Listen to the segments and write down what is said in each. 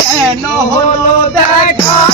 কেন হলো দেখা।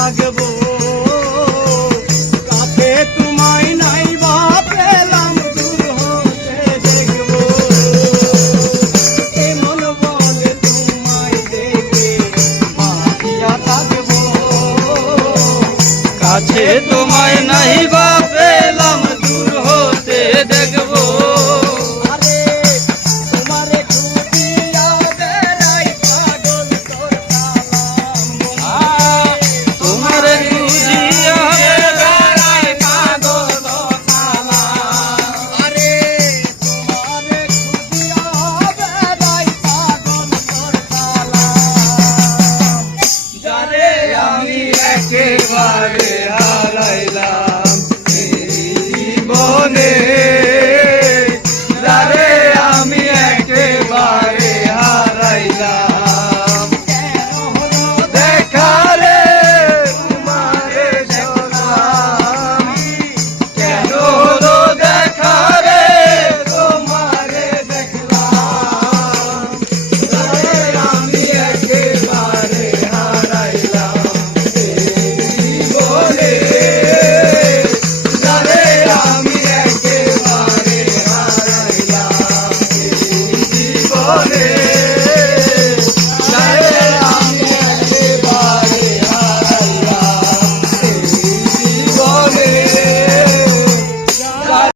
bhagavo